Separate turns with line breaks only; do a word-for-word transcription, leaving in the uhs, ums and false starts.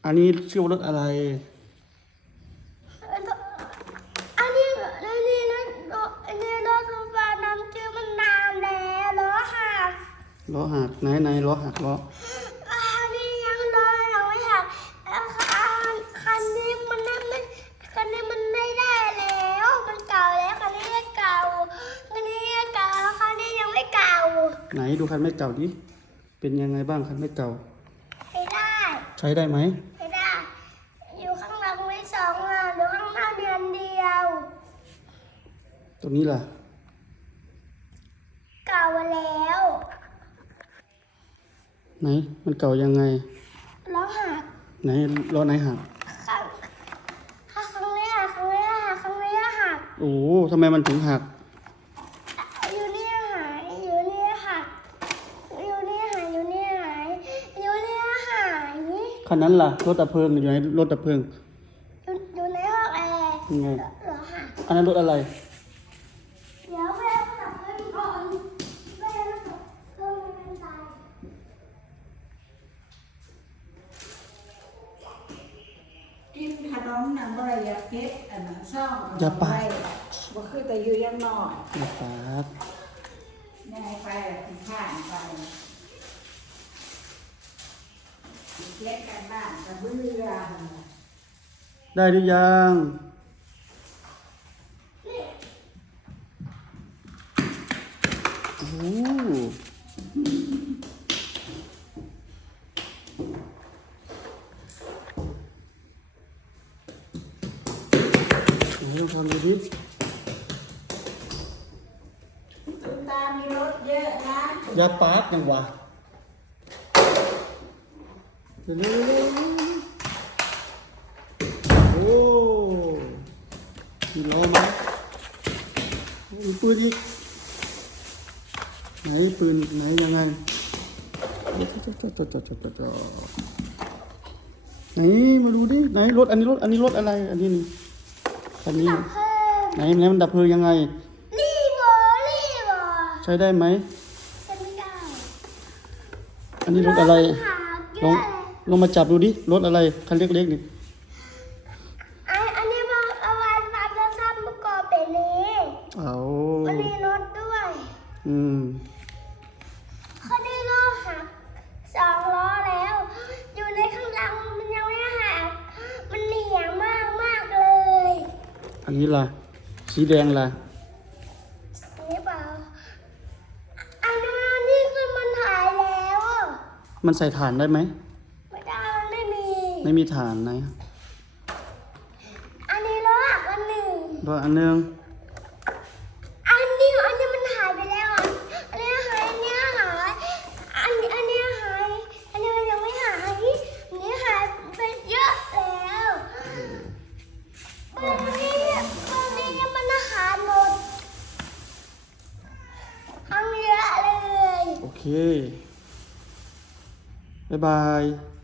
อันนี้ชื่อว่ารถอะไร
อันนี้อันนี้นะอันนี้รถโรงพยาบาลน้ำจืดมันนานแล้วล้อหัก
ล้อหักไหนไหนล้อหักล้อ
อันนี้ยังล้อยังไม่หักคันนี้มันไม่คันนี้มันไม่ได้แล้วมันเก่าแล้วคันนี้เก่าคันนี้เก่าคันนี้ยังไม่เก่า
ไหนดูคันไม่เก่าดิเป็นยังไงบ้างคันไม่เก่า
ใช้ได้
ใช้ได้ไหม
ใช้ได้อยู่ข้างหลังไม่สองอ่ะหรือข้างหน้าเดือนเดียว
ตัวนี้ล่ะ
เก่าแล้ว
ไหนมันเก่ายังไง
ล้อหัก
ไหนล้อไหนหัก
ข้างข้างนี้หักข้างนี้หักข้างนี้หัก
โอ้ทำไมมันถึงหัก
อยู่นี่หายอยู่นี่หักอยู่นี่หายอยู่นี่หายอยู่นี่หาย
คันนั้นล่ะรถดับเพลิงอยู่ในรถดับเพลิง
อยู่ในห้องแอร์
ยังไง
ล้อหัก
อันนั้นรถอะไร
เดี๋ยวแม่ดับเพลิงก่อนแม่ดับเพลิงมันตาย
กินขนมน้ำอะไรยาเก็บอันนั้นซ่อง
อย่าปาก
ว่าคือแต่อยู่ยังนอน
อย่าปาก
แม่ไปที่ข้างไปเล็กกันบ้านกับเบื่อ
ได้หรือยังโอ้ลองทำดูดิ
คุณตามีรถเยอะนะ
อย่าปากยังวะเร็วๆโอ้มีล้อไหมมีปืนอีกไหนปืนไหนยังไงไหนมาดูดิไหนรถอันนี้รถอันนี้รถอะไรอันนี้นี่อันนี้ไหนไหนมันดับเพลิงยังไง
รีบอรีบอ
ใช้ได้ไหม
ใช้ไม่ได้
อันนี้รถอะไรลองลองมาจับดูดิรถอะไรคันเล็กๆนี่
อันนี้มันเอาไว้ปัดแล้วซ้ำประกอบเป็นนี้
เอา
มันมีรถด้วย
อืม
เขาได้ล้อหักสองล้อแล้วอยู่ในข้างหลังมันยังไม่หักมันเหนียวมากมากเลย
อันนี้ล่ะสีแดงล่ะ
อันนี้เปล่าอันนั้นนี่คือมันหายแล้ว
มันใส่ถ่านได้ไหม
ไม่ได้ไม่มี
ไม่มีถ่านไหน
อันนี้ล้อหักอันหนึ่ง
ล้ออันหนึ่ง
อันนี้อันนี้มันหายไปแล้วอันนี้หายอันนี้หายอันนี้อันนี้หายอันนี้ยังไม่หายอันนี้หายไปเยอะแล้วอันนี้อันนี้ยังมันหายหมดทั้งเยอะเลย
โอเคบ๊ายบาย